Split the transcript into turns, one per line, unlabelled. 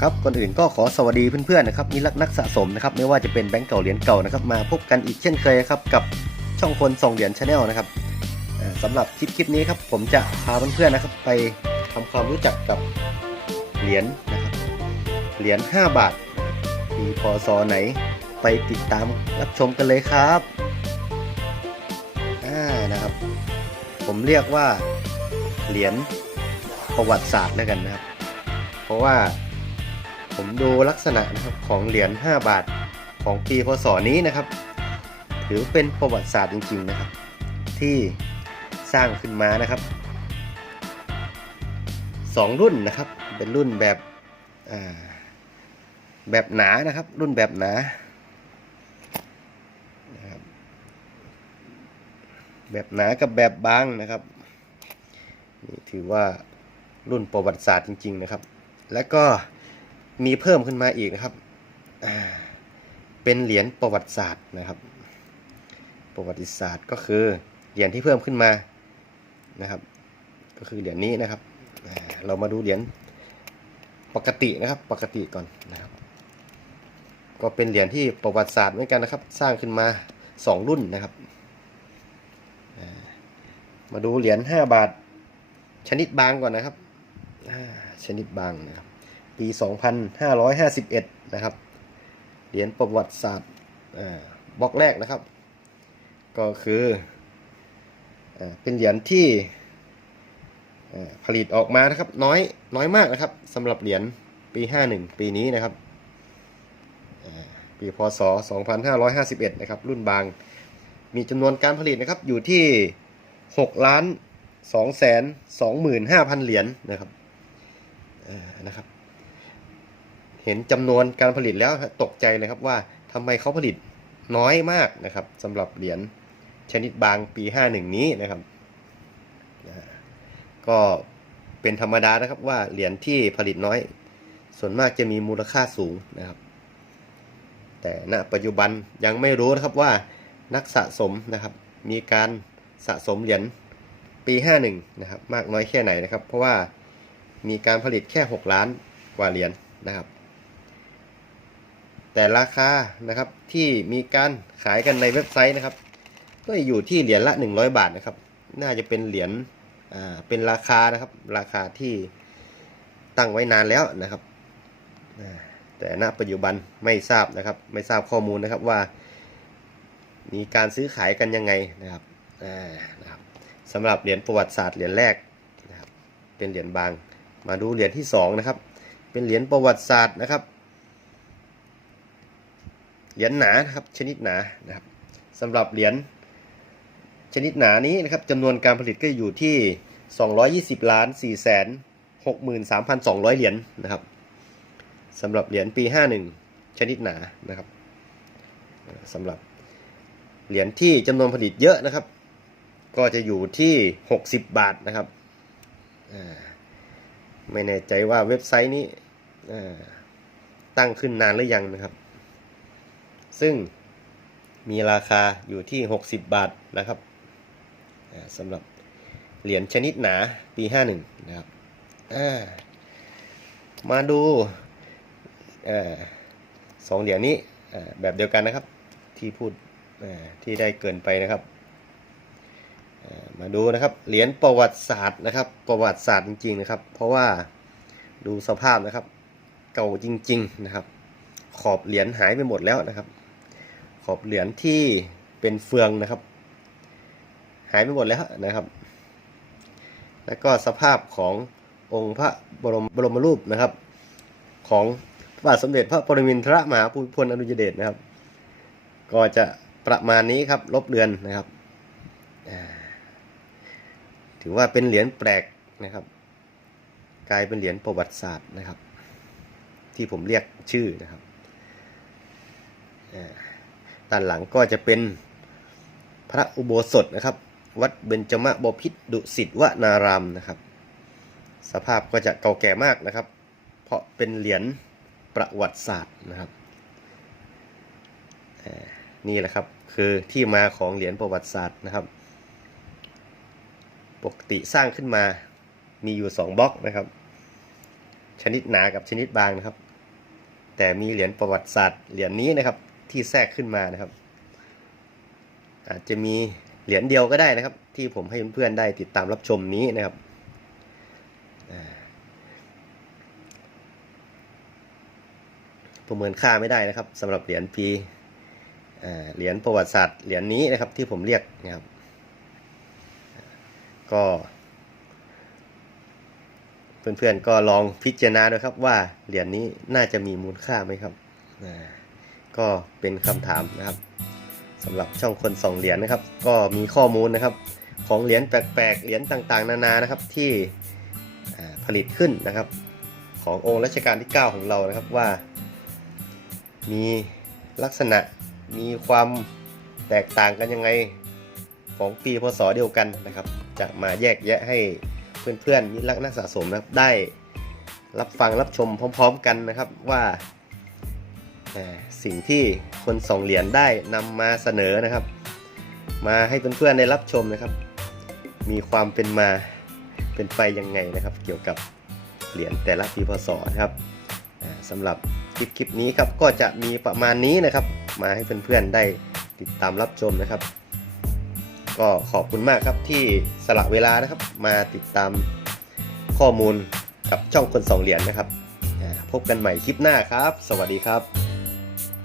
ครับก่อนอื่นก็ขอสวัสดีเพื่อนๆนะครับมิตรรักนักสะสมนะครับไม่ว่าจะเป็นแบงก์เก่าเหรียญเก่านะครับมาพบกันอีกเช่นเคยครับกับช่องคนส่งเหรียญชาแนลนะครับสำหรับคลิปคลิปนี้ครับผมจะพาเพื่อนๆนะครับไปทำความรู้จักกับเหรียญนะครับเหรียญ5บาทมีพศไหนไปติดตามรับชมกันเลยครับอ่านะครับ ผมเรียกว่าเหรียญประวัติศาสตร์แล้วกันนะครับ เพราะว่า ผมดูลักษณะนะครับของเหรียญ 5 บาทของปีพศนี้นะครับ ถือเป็นประวัติศาสตร์จริง ๆนะครับ ที่สร้างขึ้นมานะครับสองรุ่นนะครับเป็นรุ่นแบบแบบหนานะครับ รุ่นแบบหนาแบบหนากับแบบบางนะครับนี่ถือว่ารุ่นประวัติศาสตร์จริง ๆ นะครับ แล้วก็ มีเพิ่มขึ้นมาอีกนะครับ เป็นเหรียญประวัติศาสตร์นะครับ ประวัติศาสตร์ก็คือเหรียญที่เพิ่มขึ้นมานะครับ ก็คือเหรียญนี้นะครับ เรามาดูเหรียญปกตินะครับ ปกติก่อนนะครับ ก็เป็นเหรียญที่ประวัติศาสตร์เหมือนกันนะครับ สร้างขึ้นมา 2 รุ่นนะครับ มาดูเหรียญ5บาท ชนิดบางก่อนนะครับชนิดบางนะครับ ปี 2551 นะครับ เหรียญประวัติศาสตร์บล็อกแรกนะครับ ก็คืออเป็นเหรียญที่ผลิตออกมานะครับน้อยน้อยมากนะครับสำหรับเหรียญปี 51 ปีนี้นะครับอ่าปีพศ 2551 นะครับ รุ่นบาง มีจำนวนการผลิตนะครับอยู่ที่ 6 ล้าน2แสน25,000 เหรียญนะครับนะครับ เห็นจำนวนการผลิตแล้วตกใจเลยครับว่าทำไมเขาผลิตน้อยมากนะครับสำหรับเหรียญชนิดบางปี 51 นี้นะครับ ก็เป็นธรรมดานะครับว่าเหรียญที่ผลิตน้อย ส่วนมากจะมีมูลค่าสูงนะครับ แต่ณปัจจุบันยังไม่รู้นะครับว่านักสะสมนะครับ มีการสะสมเหรียญปี 51 นะครับ มากน้อยแค่ไหนนะครับ เพราะว่ามีการผลิตแค่ 6 ล้านกว่าเหรียญนะครับ แต่ราคานะครับที่มีการขายกันในเว็บไซต์นะครับ ก็อยู่ที่เหรียญละ 100 บาทนะครับ น่าจะเป็นเหรียญอ่าเป็นราคานะครับ ราคาที่ตั้งไว้นานแล้วนะครับแต่ณปัจจุบันไม่ทราบนะครับ ไม่ทราบข้อมูลนะครับว่า มีการซื้อขายกันยังไงนะครับนะครับสำหรับเหรียญประวัติศาสตร์เหรียญแรกนะครับเป็นเหรียญบาง มาดูเหรียญที่สองนะครับเป็นเหรียญประวัติศาสตร์นะครับ เหรียญหนานะครับชนิดหนานะครับสำหรับเหรียญชนิดหนานี้นะครับจำนวนการผลิตก็อยู่ที่ 220 ล้าน4แสน63,200 เหรียญนะครับสำหรับเหรียญปี 51 ชนิดหนานะครับสำหรับเหรียญที่จำนวนผลิตเยอะนะครับ ก็จะอยู่ที่ 60 บาทนะครับไม่แน่ใจว่าเว็บไซต์นี้ตั้งขึ้นนานหรือยังนะครับ ซึ่งมีราคาอยู่ที่ 60 บาทนะครับสำหรับเหรียญชนิดหนาปี 51 นะครับามาดูาสองเหรียญนี้แบบเดียวกันนะครับที่พูดที่ได้เกินไปนะครับามาดูนะครับเหรียญประวัติศาสตร์นะครับ ประวัติศาสตร์จริงๆนะครับ เพราะว่าดูสภาพนะครับ เก่าจริง ๆนะครับ ขอบเหรียญหายไปหมดแล้วนะครับ ขอบเหรียญที่เป็นเฟืองนะครับ หายไปหมดแล้วนะครับ แล้วก็สภาพขององค์พระบรมบรมรูปนะครับ ของพระบาทสมเด็จพระปรมินทรมหาภูมิพลอดุลยเดชนะครับ ก็จะประมาณนี้ครับลบเรือนนะครับถือว่าเป็นเหรียญแปลกนะครับ กลายเป็นเหรียญประวัติศาสตร์นะครับ ที่ผมเรียกชื่อนะครับ ด้านหลังก็จะเป็นพระอุโบสถนะครับ วัดเบญจมบพิตรดุสิตวนารามนะครับ สภาพก็จะเก่าแก่มากนะครับ เพราะเป็นเหรียญประวัติศาสตร์นะครับนี่แหละครับคือที่มาของเหรียญประวัติศาสตร์นะครับ ปกติสร้างขึ้นมามีอยู่ 2บล็อกนะครับ ชนิดหนากับชนิดบางนะครับ แต่มีเหรียญประวัติศาสตร์เหรียญนี้นะครับ ที่แทรกขึ้นมานะครับ อาจจะมีเหรียญเดียวก็ได้นะครับ ที่ผมให้เพื่อนๆได้ติดตามรับชมนี้นะครับประเมินค่าไม่ได้นะครับสำหรับเหรียญปีเหรียญประวัติศาสตร์เหรียญนี้นะครับที่ผมเรียกนะครับ ก็เพื่อนๆก็ลองพิจารณาดูครับว่าเหรียญนี้น่าจะมีมูลค่าไหมครับ ก็เป็นคำถามนะครับสำหรับช่องคนสองเหรียญนะครับ ก็มีข้อมูลนะครับ ของเหรียญแปลกๆเหรียญต่างๆ นานานะครับที่ผลิตขึ้นนะครับ ขององค์รัชกาลที่ 9 ของเรานะครับว่า มีลักษณะมีความแตกต่างกันยังไงของปีพศเดียวกันนะครับ จะมาแยกแยะให้เพื่อนๆมิตรรักนักสะสมนะครับได้รับฟังรับชมพร้อม ๆ กันนะครับว่า สิ่งที่คนสองเหรียญได้นำมาเสนอนะครับ มาให้เพื่อนๆได้รับชมนะครับ มีความเป็นมาเป็นไปยังไงนะครับ เกี่ยวกับเหรียญแต่ละปีพศนะครับสำหรับคลิปคลิปนี้ครับก็จะมีประมาณนี้นะครับ มาให้เพื่อนๆได้ติดตามรับชมนะครับ ก็ขอบคุณมากครับที่สละเวลานะครับ มาติดตามข้อมูลกับช่องคนสองเหรียญนะครับ พบกันใหม่คลิปหน้าครับ สวัสดีครับ